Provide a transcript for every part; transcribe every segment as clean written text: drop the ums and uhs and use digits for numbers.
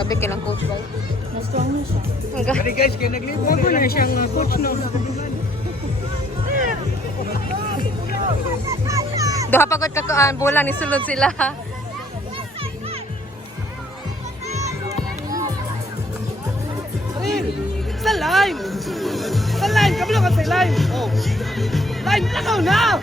Grabe kailang coach ba? Na-strong na siya. Kani guys, kaya naglibo. Bago na siyang coach no. Duha pagod ka bola ni sulod sila. Sa line! Sa line! Kabalo ka sa line! Oh! Line! Lakaw na!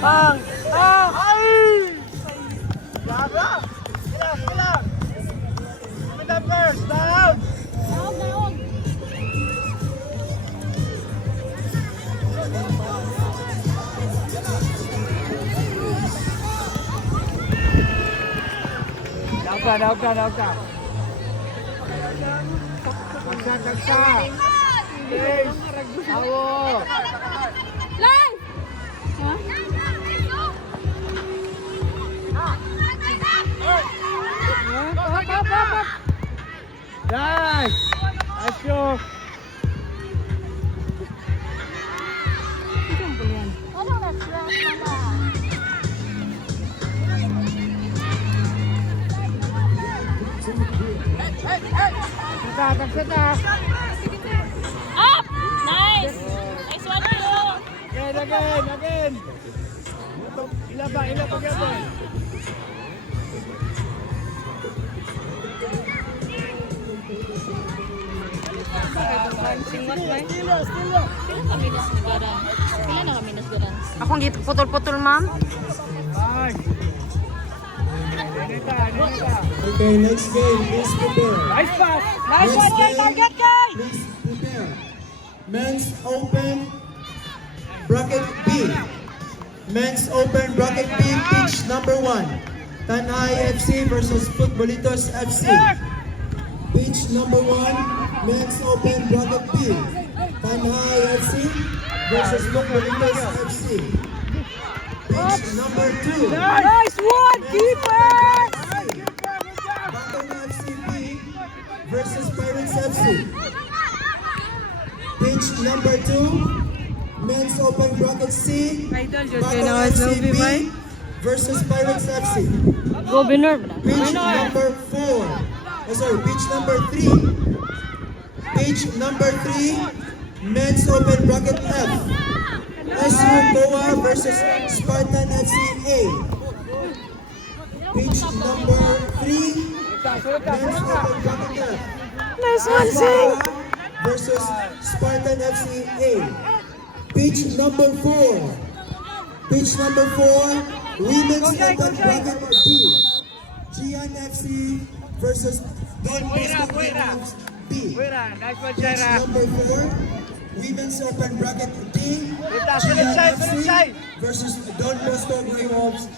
Bang! Bang! Ay! Yaga! Ilang! Ilang first! Down! Daog ka. Tagsa. Yes. Awo. Lang! Ha? Nice. Let's go. Ikaw po yan. Tagsa. Up! Nice! Nice one, you! Again. Ilaba yan. Singwat ba? Pila kami nasgaran? Pila na kami nasgaran? Akong putol-putol, ma'am. Bye. Okay, next game, please prepare. Nice pass. Nice one, Yan, target kay. Please prepare. Men's Open Bracket B. Men's Open Bracket B, pitch number 1. Tanay FC versus Futbolitos FC. Pitch number 1, Men's Open Bracket B. Tanay FC versus Futbolitos FC. Pitch number 2. Nice one, keeper. Bangkok FC B versus Pirates FC. Pitch number 2, Men's Open Bracket C. Bangkok FC B versus Pirates FC. Governor. Pitch number 4. Pitch number 3. Pitch number 3, Men's Open Bracket F. SU Goa versus Spartan FC A. Pitch number 3, Men's Open Bracket F. Nice one, Sing. Versus Spartan FC A. Pitch number 4. Pitch number 4, Women's Open Bracket D. Gian FC versus Don Bosco Greyhounds B. Nice one, Pitch Jaira. number 4, Women's Open Bracket D. Sunod Gian side. FC versus Don Bosco Greyhounds